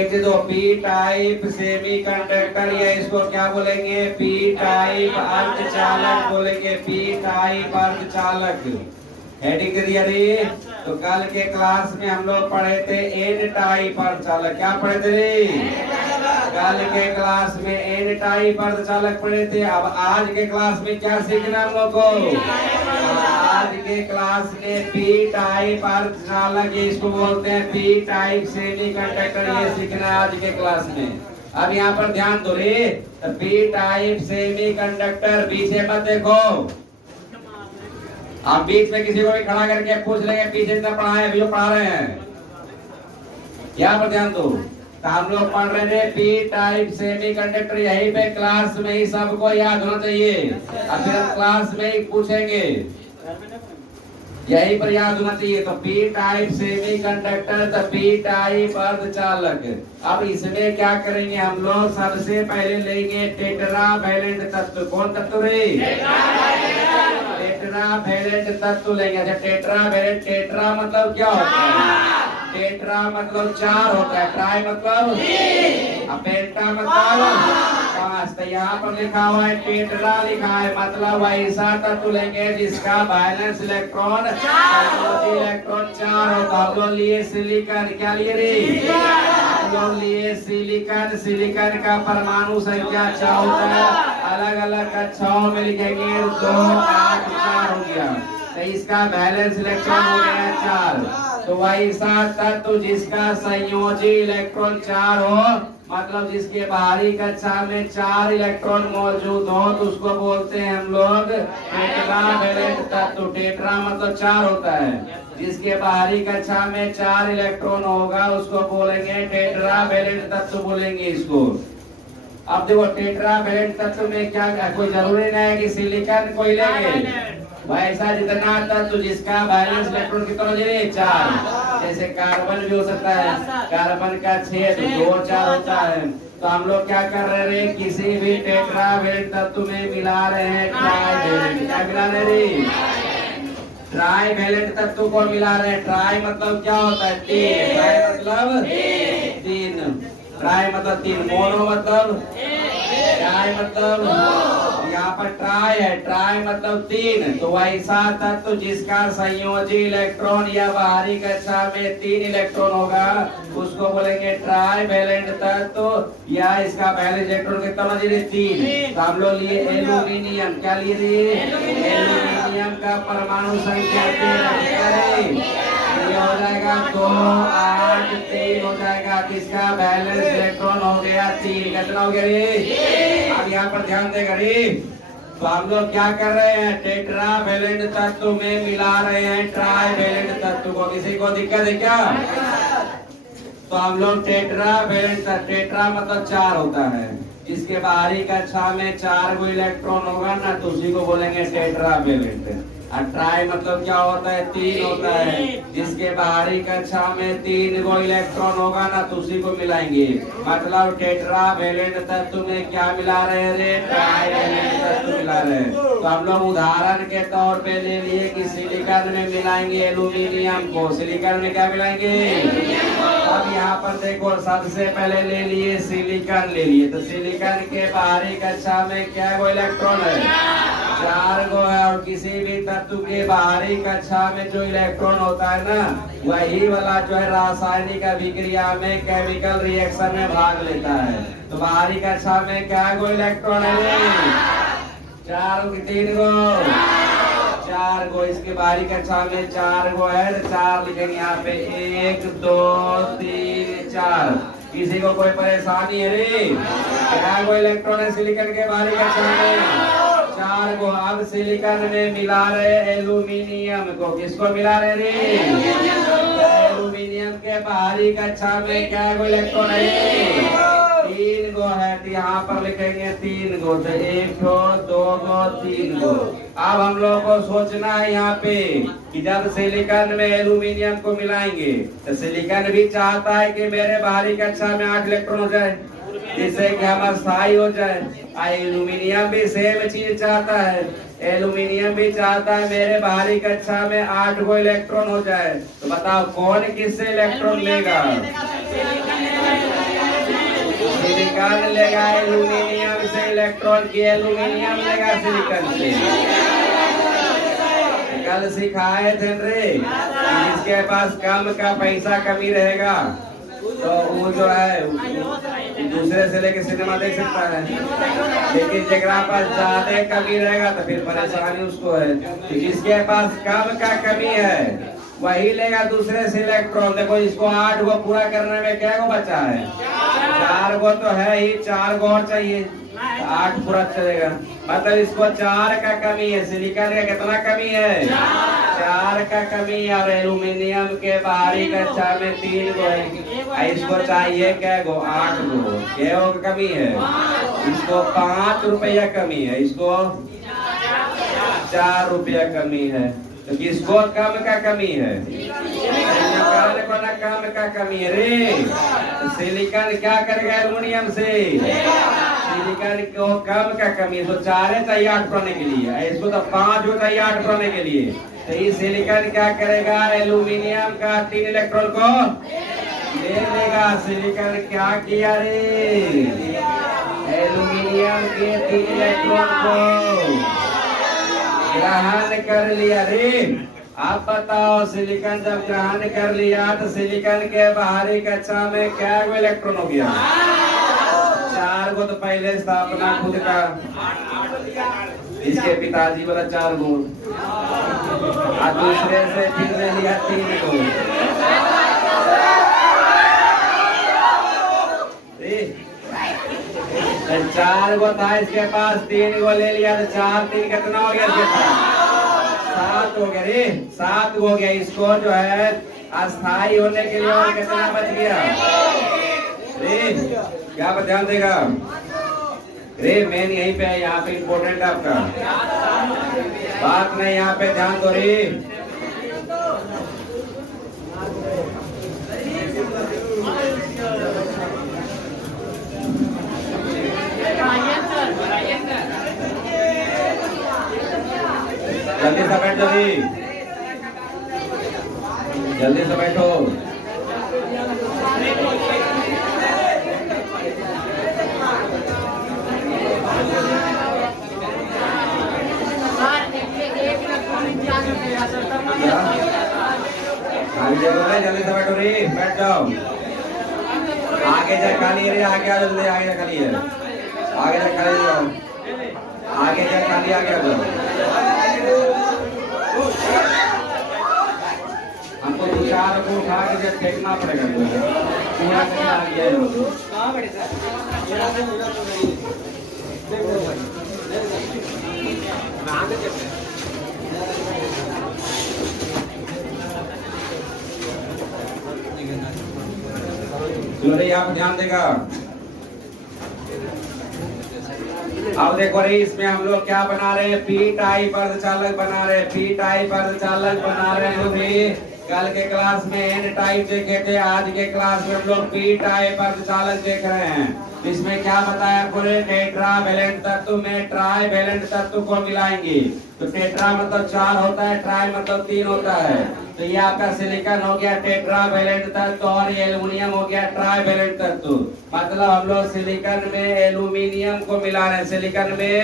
लिख दो P type semi conductor, या इसको क्या बोलेंगे, पी टाइप अर्धचालक बोलेंगे, पी टाइप अर्धचालक। हेडिंग दिया रे। तो कल के क्लास में हम लोग पढ़े थे एन टाइप अर्धचालक। क्या पढ़े थे रे? कल के क्लास में एन टाइप अर्धचालक पढ़े थे। अब आज के क्लास में क्या सीखना हम लोग को? आज के क्लास में पी टाइप अर्धचालक, इसको बोलते हैं पी टाइप सेमी कंडक्टर, ये सीखना है आज के क्लास में। अब यहाँ पर ध्यान दो रे, पी टाइप सेमी कंडक्टर, पीछे मत देखो। आप बीच में किसी को भी खड़ा करके पूछ लेंगे पीछे इतना पढ़ा है, अभी जो पढ़ा रहे हैं, यहाँ पर ध्यान दो। तो हम लोग पढ़ रहे थे पी टाइप सेमी कंडक्टर, यहीं पे क्लास में ही सबको याद होना चाहिए। अब फिर हम क्लास में ही पूछेंगे, यहीं पर याद होना चाहिए। तो पी टाइप सेमी कंडक्टर, तो पी टाइप अर्धचालक। अब इसमें क्या करेंगे हम लोग, सबसे पहले लेंगे टेट्रा वैलेंट तत्व। कौन तत्व रे? टेट्रा वैलेंट तत्व लेंगे। अच्छा टेट्रा वैलेंट, टेट्रा मतलब क्या होता है? टेट्रा मतलब 4 होता है, ट्राई मतलब, पेंटा मतलब 5। तो यहाँ पर लिखा हुआ है टेट्रा लिखा है, मतलब ऐसा तत्व लेंगे जिसका वैलेंस इलेक्ट्रॉन 4 होता है। हम लोग लिए सिलिकॉन, क्या लिए रे? हम लोग लिए सिलिकॉन। सिलिकॉन का परमाणु संख्या 6 होता है, अलग अलग का 6 में लिखेंगे, 2 8 4 हो गया। तो इसका वैलेंस इलेक्ट्रॉन हो गया 4। तो वैसा तत्व जिसका संयोजी इलेक्ट्रॉन 4 हो, मतलब जिसके बाहरी कक्षा में 4 इलेक्ट्रॉन मौजूद हो, तो उसको बोलते हैं हम लोग टेट्रा वैलेंट तत्व। टेट्रा मतलब 4 होता है, जिसके बाहरी कक्षा में 4 इलेक्ट्रॉन होगा उसको बोलेंगे टेट्रा वैलेंट तत्व बोलेंगे इसको। अब देखो टेट्रा वैलेंट तत्व में क्या, कोई जरूरी नहीं है कि सिलिकॉन कोई लेंगे, वैसा जितना तत्व जिसका वैलेंस इलेक्ट्रॉन कितना चाहिए 4। जैसे कार्बन भी हो सकता है, कार्बन का 6 तो 2 4 होता है। तो हम लोग क्या कर रहे हैं, किसी भी टेट्रा वैलेंट तत्व में मिला रहे हैं ट्राई वैलेंट। क्या मिला रहे रे? ट्राई वैलेंट तत्व को मिला रहे हैं। ट्राई मतलब क्या होता है? 3। ट्राई मतलब 3। ट्राई मतलब 3। मोनो मतलब, ट्राई मतलब, यहाँ पर ट्राई है, ट्राई मतलब 3। तो वैसा तत्व जिसका संयोजी इलेक्ट्रॉन या बाहरी कक्षा में 3 इलेक्ट्रॉन होगा उसको बोलेंगे ट्राई वैलेंट तत्व, या इसका वैलेंस इलेक्ट्रॉन कितना चाहिए 3। तो हम लोग लिए एल्यूमिनियम। क्या लिए रे? एल्यूमिनियम का परमाणु संख्या 3 हो जाएगा, 2 8 3 हो जाएगा। किसका वैलेंस इलेक्ट्रॉन हो गया 3। कितना हो गया रे? अब यहाँ पर ध्यान देगा रे। तो हम लोग क्या कर रहे हैं, टेट्रा वैलेंट तत्व में मिला रहे हैं ट्राई वैलेंट तत्व को। किसी को दिक्कत है क्या? तो हम लोग टेट्रा वैलेंट, टेट्रा मतलब 4 होता है, जिसके बाहरी कक्षा में 4 गो इलेक्ट्रॉन होगा ना, तो उसी को बोलेंगे टेट्रा वैलेंट। और ट्राई मतलब क्या होता है? 3 होता है, जिसके बाहरी कक्षा में 3 गो इलेक्ट्रॉन होगा ना, तो उसी को मिलाएंगे। मतलब टेट्रा वैलेंट तत्व में क्या मिला रहे हैं रे? ट्राई वैलेंट तत्व मिला रहे हैं। तो हम लोग उदाहरण के तौर पे ले लिए कि सिलिकॉन में मिलाएंगे एल्यूमिनियम को। सिलिकॉन में क्या मिलाएंगे? अब यहाँ पर देखो, सबसे पहले ले लिए सिलिकॉन ले लिए। तो सिलिकॉन के बाहरी कक्षा में क्या गो इलेक्ट्रॉन है? 4 गो है। और किसी भी तत्व के बाहरी कक्षा में जो इलेक्ट्रॉन होता है ना, वही वाला जो है रासायनिक अभिक्रिया में, केमिकल रिएक्शन में भाग लेता है। तो बाहरी कक्षा में क्या गो इलेक्ट्रॉन है? 4 गो, 3 गो, 4 गो। इसके बाहरी कक्षा में 4 गो है, 4 लिखेंगे यहाँ पे, 1 2 3 4। किसी को कोई परेशानी है रे? क्या गो इलेक्ट्रॉन है सिलिकॉन के बाहरी कक्षा में? 4 गो। अब सिलिकॉन में मिला रहे एल्यूमिनियम को। किसको मिला रहे रे? एल्यूमिनियम के बाहरी कक्षा में क्या गो इलेक्ट्रॉन है? 3 गो है। तो यहाँ पर लिखेंगे 3 गो। तो 1 गो, 2 गो, 3 गो। अब हम लोगों को सोचना है यहाँ पे कि जब सिलिकॉन में एल्यूमिनियम को मिलाएंगे, तो सिलिकॉन भी चाहता है कि मेरे बाहरी कक्षा में 8 इलेक्ट्रॉन हो जाए, जिससे कि हम स्थायी हो जाए। एल्यूमिनियम भी सेम चीज चाहता है। एल्यूमिनियम भी चाहता है मेरे बाहरी कक्षा में 8 गो इलेक्ट्रॉन हो जाए। तो बताओ कौन किससे इलेक्ट्रॉन लेगा? सिलिकॉन लेगा एल्यूमिनियम से इलेक्ट्रॉन की, एल्यूमिनियम लेगा सिलिकॉन से। कल सिखाए थे रे, जिसके पास कम का पैसा कमी रहेगा तो वो जो है दूसरे से लेके सिनेमा देख सकता है, लेकिन जगह पास ज्यादा कमी रहेगा तो फिर परेशानी उसको है। तो जिसके पास कम का कमी है वही लेगा दूसरे से इलेक्ट्रॉन। देखो इसको 8 गो पूरा करने में क्या गो बचा है? 4 गो तो है ही, 4 गो और चाहिए, 8 पूरा चलेगा। मतलब इसको 4 का कमी है, सिलिकॉन का कितना कमी है? 4 का कमी है। और एल्यूमिनियम के बाहरी कक्षा में 3 गो है, इसको चाहिए क्या गो? 8 गो। क्या गो कमी है? इसको 5 रुपया कमी है, इसको 4 रुपया कमी है। तो किसको कम का कमी है? सिलिकॉन को ना कम का कमी है रे। तो सिलिकॉन क्या करेगा एल्यूमिनियम से? सिलिकॉन को कम का कमी है, तो 4 चाहिए 8 बनाने के लिए, इसको तो 5 हो चाहिए 8 बनाने के लिए। तो ये सिलिकॉन क्या करेगा? एल्यूमिनियम का 3 इलेक्ट्रॉन को ले लेगा। सिलिकॉन क्या किया रे? एल्यूमिनियम के 3 इलेक्ट्रॉन को ग्रहण कर लिया रे। आप बताओ सिलिकॉन जब ग्रहण कर लिया तो सिलिकॉन के बाहरी कक्षा में क्या गो इलेक्ट्रॉन हो गया? 4 गो तो पहले स्थापना खुद का, इसके पिताजी बोला 4 गो, और दूसरे से फिर ले लिया 3 गो। 4 गो था इसके पास, 3 गो ले लिया तो 4 3 कितना हो गया इसके पास? 7 हो गया रे, 7 हो गया। इसको जो है अस्थाई होने के लिए और कितना बच गया रे? क्या पर ध्यान देगा रे? मेन यहीं पे है, यहाँ पे इम्पोर्टेंट आपका बात नहीं, यहाँ पे ध्यान दो रे। जल्दी से बैठो जी, जल्दी से बैठो। जल्दी से बैठो रे, बैठ जाओ। आगे जा खाली है रे, आगे आ जल्दी, आगे जा खाली है, आगे जा खाली जाओ, आगे जा खाली, आगे आ जाओ। हमको 2-4 को उठा के जब फेंकना पड़ेगा, पूरा करना आ गया आप ध्यान देगा। अब देखो रे, इसमें हम लोग क्या बना रहे हैं? पी टाइप अर्धचालक बना रहे हैं, पी टाइप अर्धचालक बना रहे हैं। कल के क्लास में एन टाइप देखे थे, आज के क्लास में हम लोग पी टाइप अर्धचालक देख रहे हैं। इसमें क्या बताया? पूरे टेट्रा वैलेंट तत्व में ट्राई वैलेंट तत्व को मिलाएंगे। तो टेट्रा मतलब 4 होता है, ट्राई मतलब 3 होता है। तो ये आपका सिलिकॉन हो गया टेट्रा वैलेंट तत्व और ये एल्यूमिनियम हो गया ट्राई वैलेंट तत्व। मतलब हम लोग सिलिकॉन में एल्यूमिनियम को मिला रहे हैं, सिलिकॉन में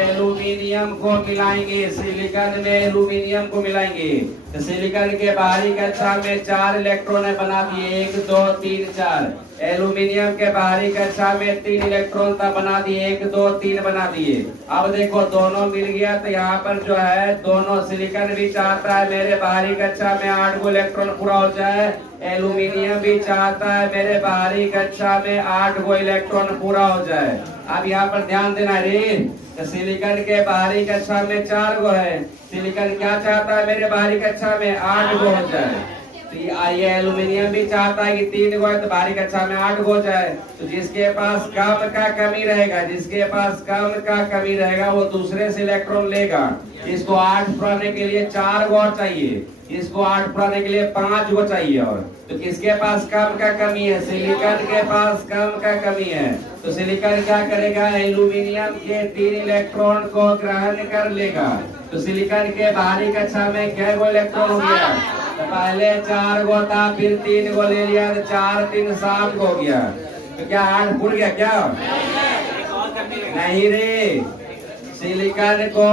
एल्यूमिनियम को मिलाएंगे, सिलिकॉन में एल्यूमिनियम को मिलाएंगे। तो सिलिकॉन के बाहरी कक्षा में 4 इलेक्ट्रॉन बना दिए, 1 2 3 4। एल्यूमिनियम के बाहरी कक्षा में 3 इलेक्ट्रॉन बना दिए, 1 2 3 बना दिए। अब देखो दोनों मिल गया, तो यहाँ पर जो है दोनों सिलिकॉन भी चाहता है मेरे बाहरी कक्षा में 8 गो इलेक्ट्रॉन पूरा हो जाए, एल्यूमिनियम भी चाहता है मेरे बाहरी कक्षा में 8 गो इलेक्ट्रॉन पूरा हो जाए। अब यहाँ पर ध्यान देना रे, तो सिलिकॉन के बाहरी कक्षा में 4 गो है, सिलिकॉन क्या चाहता है मेरे बाहरी कक्षा में 8 गो हो जाए। तो ये एल्यूमिनियम भी चाहता है कि 3 गो है तो बाहरी कक्षा में 8 गो जाए। तो जिसके पास कम का कमी रहेगा, जिसके पास कम का कमी रहेगा वो दूसरे से इलेक्ट्रॉन लेगा। इसको 8 पुराने के लिए 4 गो और चाहिए, इसको 8 पुराने के लिए 5 गो चाहिए। और तो किसके पास कम का कमी है? सिलिकॉन के पास कम का कमी है। तो सिलिकॉन क्या करेगा? एल्यूमिनियम के 3 इलेक्ट्रॉन को ग्रहण कर लेगा। तो सिलिकॉन के बाहरी कक्षा में क्या गो इलेक्ट्रॉन हो गया? तो पहले 4 गो था, फिर 3 गो ले लिया, तो 4 3 7 गो हो गया। तो क्या 8 फूट गया क्या? नहीं रे, सिलिकॉन को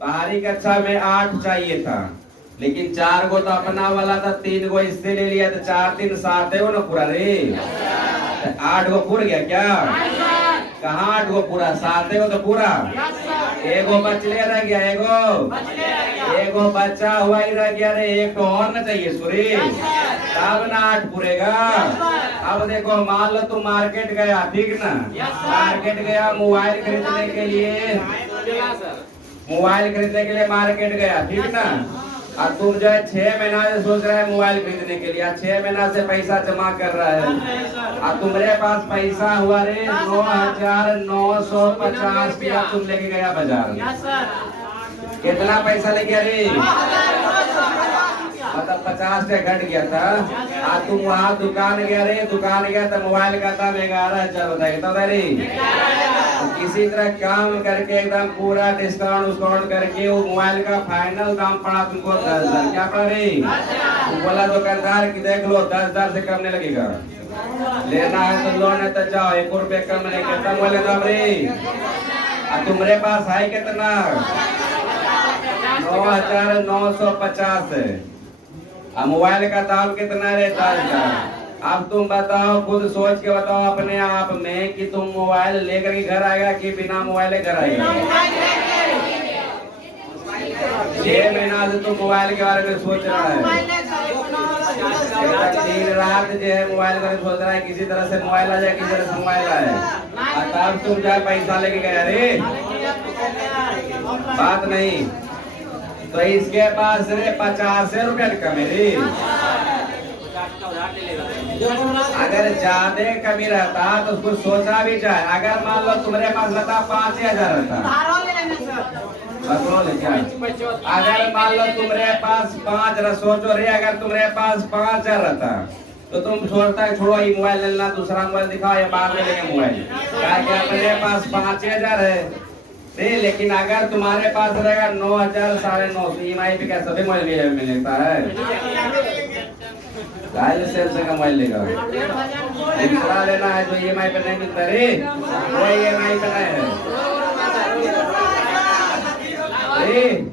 बाहरी कक्षा में 8 चाहिए था, लेकिन 4 गो तो अपना वाला था, 3 गो इससे ले लिया तो 4 3 7 है वो ना पूरा रे। 8 गो पूरा गया क्या? कहाँ 8 गो पूरा? 7 गो तो पूरा। एगो बचले रह गया, एगो बच्चा हुआ ही रह गया रे, एक तो और ना चाहिए सूरी, तब ना 8 पूरेगा। अब देखो मान लो तुम मार्केट गया, ठीक ना? मार्केट गया मोबाइल खरीदने के लिए, मार्केट गया, ठीक ना? अब तुम जो है 6 महीना से सोच रहा है मोबाइल खरीदने के लिए, 6 महीना से पैसा जमा कर रहा है। अब तुम्हारे पास पैसा हुआ रे 9,950 रुपया तुम लेके गया बाजार। कितना पैसा ले गया रे? मतलब 50 से घट गया था। आज तुम वहाँ दुकान गया रे, दुकान गया तो मोबाइल का दाम 11,000 बताया रे। किसी तरह काम करके एकदम पूरा डिस्काउंट करके वो मोबाइल का फाइनल दाम पड़ा तुमको 10,000। क्या पड़ा रे? बोला दुकानदार की देख लो 10,000 से कम नहीं लगेगा, लेना है तो लोन है तो जाओ, 1 रुपये कम नहीं करता मोबाइल दाम रे। अब तुम्हारे पास है कितना? 9,950 है। अब मोबाइल का दाम कितना रे? 10,000। अब तुम बताओ, खुद सोच के बताओ अपने आप में कि तुम मोबाइल लेकर के घर आएगा कि बिना मोबाइल घर आएगा? 6 महीना से तुम मोबाइल के बारे में सोच रहा है, दिन रात जो है मोबाइल का सोच रहा है, किसी तरह से मोबाइल आ जाए, किसी तरह से मोबाइल आए। तब तुम जाए पैसा लेके गया रे, बात नहीं तो इसके पास रे 50 रुपया कमी रे। अगर ज्यादा कमी रहता तो उसको सोचा भी जाए। अगर मान लो तुम्हारे पास रहता 5,000 रहता, अगर मान लो तुम्हारे पास 5, सोचो रे अगर तुम्हारे पास 5,000 रहता तो तुम सोचता है छोड़ो ये मोबाइल लेना, दूसरा मोबाइल दिखाओ या बाद में लेंगे मोबाइल, क्या अपने पास 5,000 है रे। लेकिन अगर तुम्हारे पास रहेगा 9,000 950 EMI पे क्या सभी मोबाइल मिलता है? से का मोबाइल लेगा, दूसरा लेना है जो EMI पे नहीं मिलता रे, वो EMI पे नहीं है।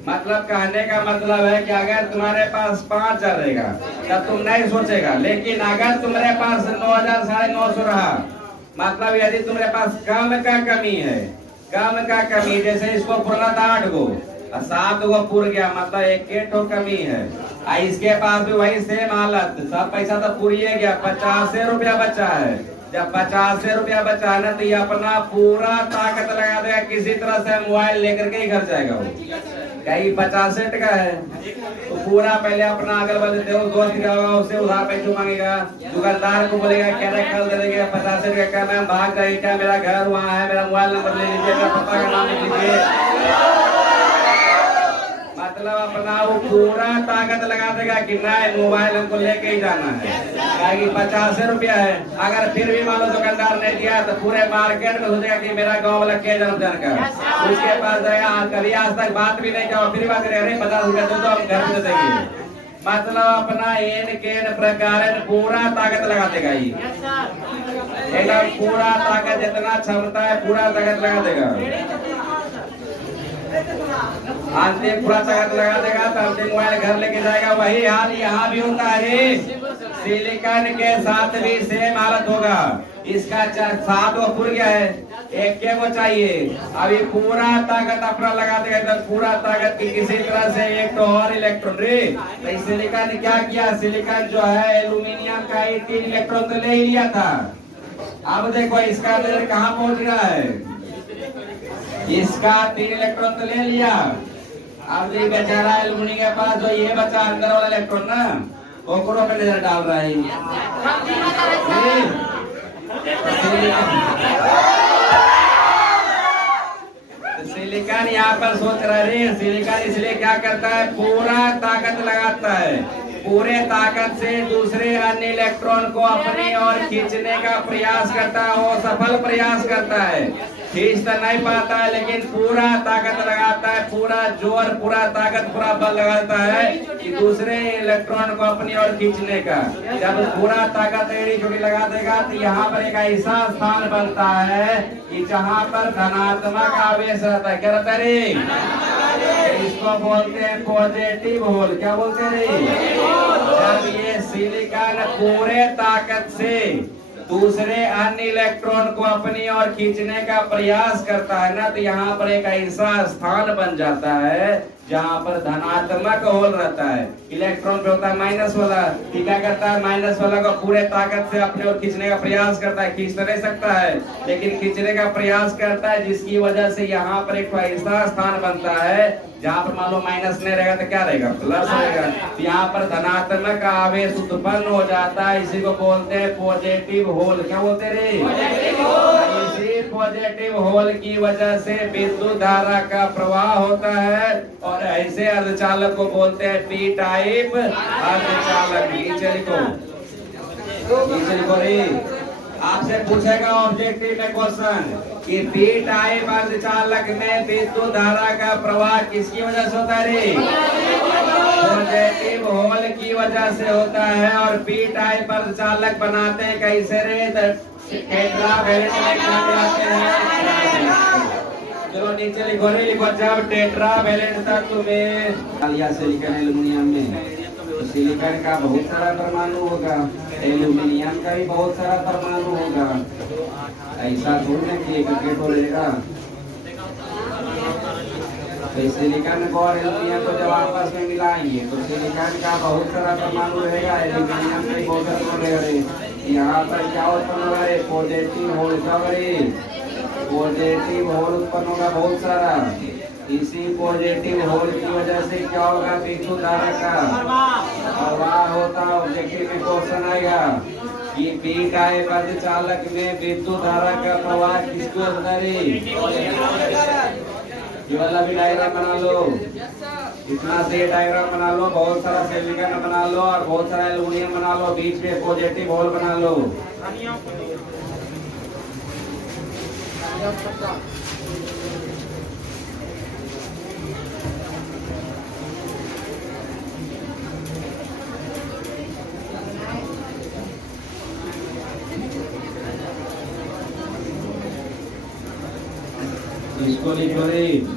मतलब कहने का मतलब है कि अगर तुम्हारे पास 5,000 रहेगा तब तुम नहीं सोचेगा, लेकिन अगर तुम्हारे पास 9,000 950 रहा, मतलब यदि तुम्हारे पास कम का कमी है, कम का कमी, जैसे इसको पूरा था 8 गो 7 गो पूर गया, मतलब 1 ठो कमी है। इसके पास भी वही सेम हालत, सब पैसा तो पूरी गया, 50 रुपया बचा है। जब 50 रुपया बचा है ना तो ये अपना पूरा ताकत लगा देगा, किसी तरह से मोबाइल लेकर के ही घर जाएगा। वो कहीं 50 का है तो पूरा पहले अपना अगल बगल दोस्त क्या होगा उससे उधार पैसे मांगेगा, दुकानदार को बोलेगा क्या कल दे देंगे 50 रुपया का, मैं भाग जाएगी क्या, मेरा घर वहाँ है, मेरा मोबाइल नंबर ले लीजिए, मेरा पापा का नाम लिख लीजिए। मतलब अपना वो पूरा ताकत लगा देगा कि नहीं मोबाइल हमको लेके ही जाना है, कि 50 रुपया है। अगर फिर भी मान लो दुकानदार ने दिया तो पूरे मार्केट में सोचेगा कि मेरा गांव वाला के जन्मदिन का, उसके पास जाएगा, कभी आज तक बात भी नहीं किया, फिर बात करेगा 50 रुपया दो तो हम घर में देंगे। मतलब अपना एन केन प्रकार पूरा ताकत लगा देगा, ये एकदम पूरा ताकत, जितना क्षमता है पूरा ताकत लगा देगा। अंतिम पूरा ताकत लगा देगा तो अंतिम मोबाइल घर लेके जाएगा। वही हाल यहाँ भी होता है, सिलिकॉन के साथ भी सेम हालत होगा। इसका 7 गो खुल गया है, 1 गो चाहिए, अभी पूरा ताकत अपना लगा देगा, एकदम पूरा ताकत की किसी तरह से 1 तो और इलेक्ट्रॉन रे। तो सिलिकॉन ने क्या किया, सिलिकॉन जो है एल्यूमिनियम का 3 इलेक्ट्रॉन तो ले ही लिया था। अब देखो इसका लेयर कहाँ पहुंच रहा है, इसका 3 इलेक्ट्रॉन तो ले लिया। अब ये बेचारा एल्यूमिनियम के पास जो ये बचा अंदर वाला इलेक्ट्रॉन ना, ओकरो पे नजर डाल रहा है। सिलिकॉन यहाँ पर सोच रहा है, सिलिकॉन इसलिए क्या करता है, पूरा ताकत लगाता है, पूरे ताकत से दूसरे अन्य इलेक्ट्रॉन को अपनी ओर खींचने का प्रयास करता है, वो सफल प्रयास करता है। खींच तो नहीं पाता है, लेकिन पूरा ताकत लगाता है, पूरा जोर, पूरा ताकत, पूरा बल लगाता है कि दूसरे इलेक्ट्रॉन को अपनी ओर खींचने का। जब पूरा ताकत एड़ी चोटी लगा देगा तो यहाँ पर एक ऐसा स्थान बनता है कि जहाँ पर धनात्मक आवेश रहता है। क्या रहता है रे? इसको बोलते हैं पॉजिटिव होल। क्या बोलते हैं रे? जब ये सिलिकॉन पूरे ताकत से दूसरे अन्य इलेक्ट्रॉन को अपनी ओर खींचने का प्रयास करता है ना, तो यहाँ पर एक ऐसा स्थान बन जाता है जहाँ पर धनात्मक होल रहता है। इलेक्ट्रॉन पे होता है माइनस वाला, क्या करता है? माइनस वाला को पूरे ताकत से अपने ओर खींचने का प्रयास करता है। खींच तो नहीं सकता है, लेकिन खींचने का प्रयास करता है, जिसकी वजह से यहाँ पर एक ऐसा स्थान बनता है जहाँ पर मान लो माइनस नहीं रहेगा तो क्या रहेगा? प्लस रहेगा। तो यहाँ पर धनात्मक आवेश उत्पन्न हो जाता है। इसी को बोलते हैं पॉजिटिव होल। क्या बोलते रे? इसी पॉजिटिव होल की वजह से विद्युत धारा का प्रवाह होता है, और ऐसे अर्धचालक को बोलते हैं पी टाइप अर्धचालक। नीचे लिखो रे। आपसे पूछेगा ऑब्जेक्टिव में क्वेश्चन कि पी टाइप अर्धचालक में विद्युत धारा का प्रवाह किसकी वजह से होता है रे? पॉजिटिव होल की वजह से होता है। और पी टाइप अर्धचालक बनाते हैं कैसे रे? टेट्रावैलेंट हैं। चलो नीचे लिखो रे, लिखो जब टेट्रावैलेंट तत्व में या सिलिकॉन एल्युमिनियम में तो सिलिकॉन का बहुत सारा परमाणु होगा, एल्युमिनियम का भी बहुत सारा परमाणु होगा। ऐसा थोड़ी ना कि एक हो रहेगा। तो सिलिकॉन को और एल्युमिनियम को जब आपस में मिलाएंगे तो सिलिकॉन का बहुत सारा परमाणु रहेगा, एल्युमिनियम का भी बहुत सारा रहेगा। यहाँ पर क्या उत्पन्न होगा रे? Positive hole. क्या पॉजिटिव होल उत्पन्न होगा बहुत सारा। इसी पॉजिटिव होल की वजह से क्या होगा? विद्युत धारा का प्रवाह होता है। ऑब्जेक्टिव में क्वेश्चन आएगा कि पी टाइप अर्धचालक में विद्युत धारा का प्रवाह किसको होता है? ये वाला भी डायग्राम बना लो, इतना से डायग्राम बना लो, बहुत सारा सिलिकॉन बना लो और बहुत सारा एल्युमिनियम बना लो, बीच में पॉजिटिव होल बना लो। इसको लिखो रे।